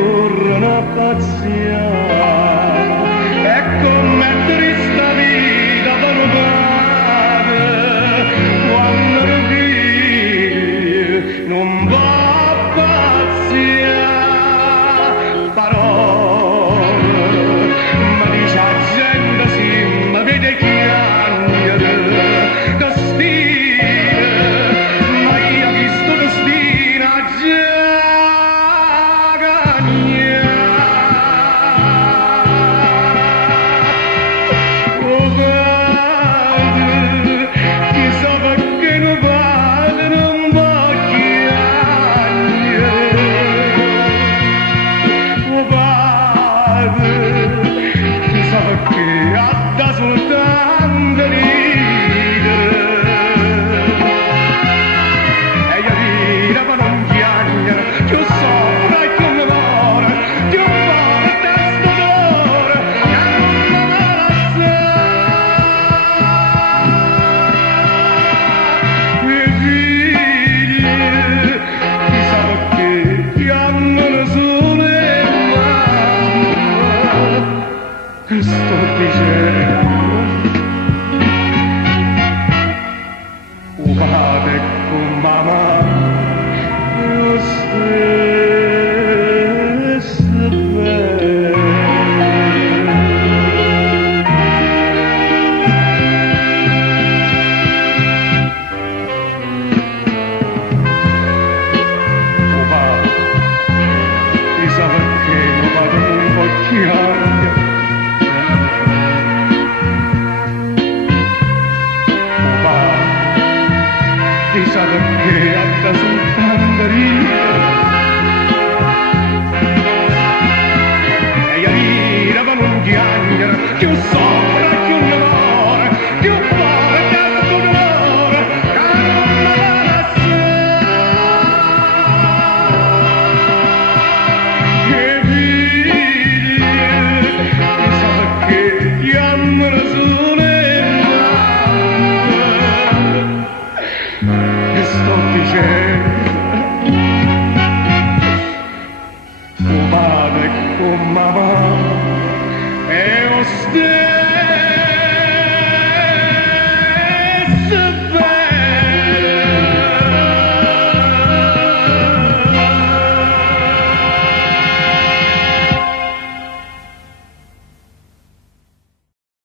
corrono pazzia e commettere sta vita da un padre quando il figlio non va pazzia parole ma dice la gente sì ma vede chiangere destino ma io ho visto destino già sto dicendo padre con mamma lo stesso bene padre ti sa perché padre non può chiamare chissà perché atta soltanto ridere e io ride ma non piangere più sopra più dolore più cuore che sto dolore che non me la sa che figli chissà perché ti amano sole sto dicendo tuo padre con mamma è lo stesso